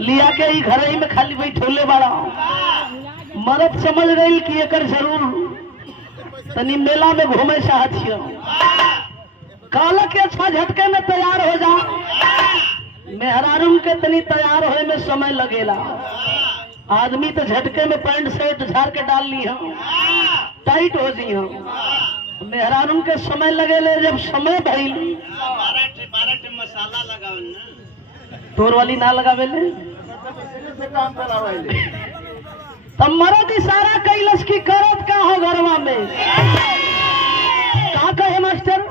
लिया के ही घर ही में खाली बैठोले बड़ा मरद समझ गई कि एकर जरूर तनी मेला में घूमे चाहती हो। कहला के अच्छा झटके में तैयार हो जा। मेहरारू के तनी तैयार होए में समय लगेला। आदमी तो झटके में पैंट शर्ट झाड़ के डाल ली हो, टाइट हो जी हो। मेहरारू के समय लगेले। जब समय भइल 12 मसाला लगाओ ना, तोर वाली ना लगावेले तब मरद इशारा कैलस की करत का हो घरवा में। का कहे मास्टर?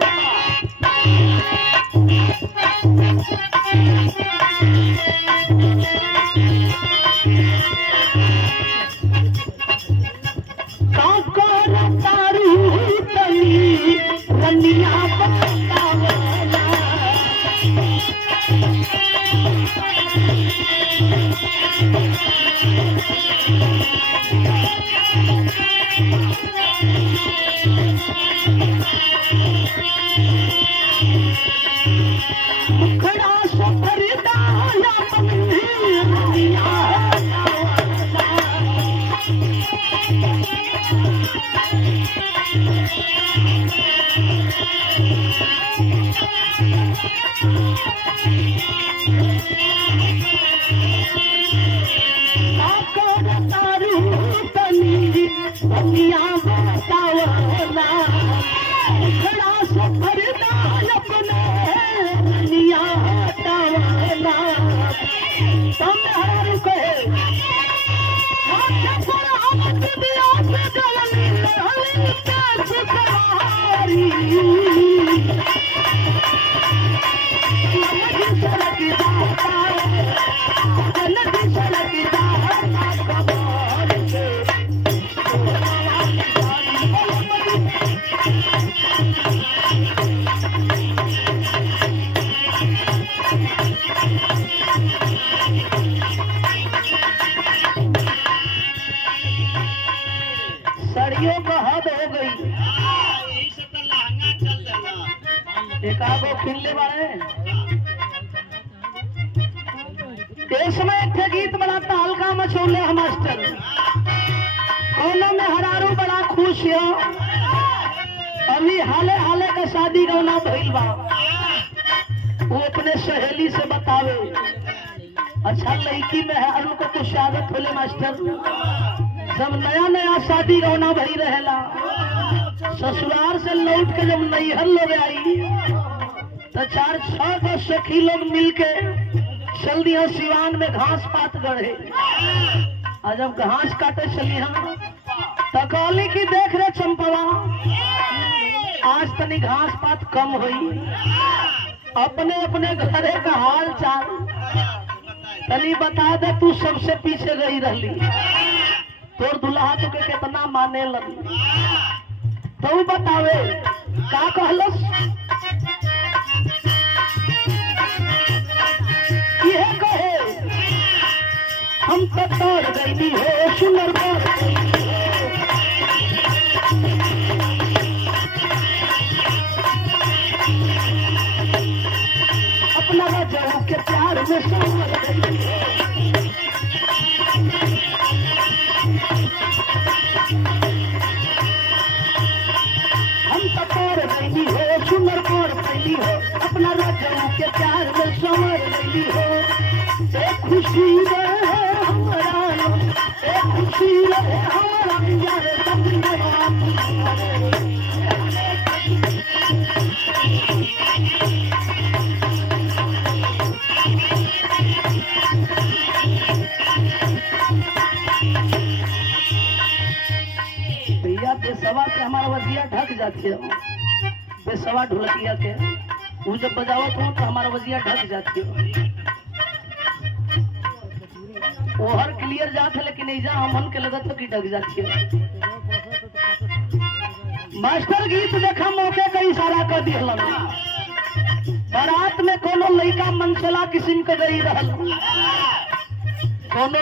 सड़ियों का हद हो गई। यही से तो लहंगा चल देना। एक आगो खिलने वाले एक समय एक गीत बनाता हल्का मचोले हम मास्टर कोनो में हरारू बड़ा खुश हो। अभी हाले हाले का शादी गौना भइल बा। वो अपने सहेली से बतावे अच्छा लड़की में हरारू को कुछ आदत होले मास्टर। जब नया नया शादी गौना भई रहेला ससुराल से लौट के जब नैहर लोग आई तो 4-6 को सखी लोग मिलके चल दिया सिवान में घास पात गढ़े। और जब घास काटे चली हम तो कहली की देख रहे चंपवा आज तनी घास पात कम हुई। अपने अपने घरे का हाल चाल तनी बता दे, तू सबसे पीछे गई रहली, तोर दुल्हा तो के कितना माने लगी तो बतावे का कहलस। यह कहे हम तो तोड़ गई हो सुनर अपना रजऊ के प्यार में संवर गई। हम तो तोड़ गई हो सुनर पर पहली हो अपना रजऊ के प्यार में संवर गई हो। एक खुशी रहे हमारा, एक खुशी रहे हमारा यार भैया बेसवा से हमारा वजिया ढक जाती है। बेसवा ढोलकिया के वो जब बजावत हो तो हमारा वजिया ढक जाती है। वो हर क्लियर जात है लेकिन ऐसा हमन के लगत है कि ढक जाती है। मास्टर गीत देखा मौके का इशारा कर दिया। बारात में कोनो लड़का मनसला किस्म के गई रहल, कोनो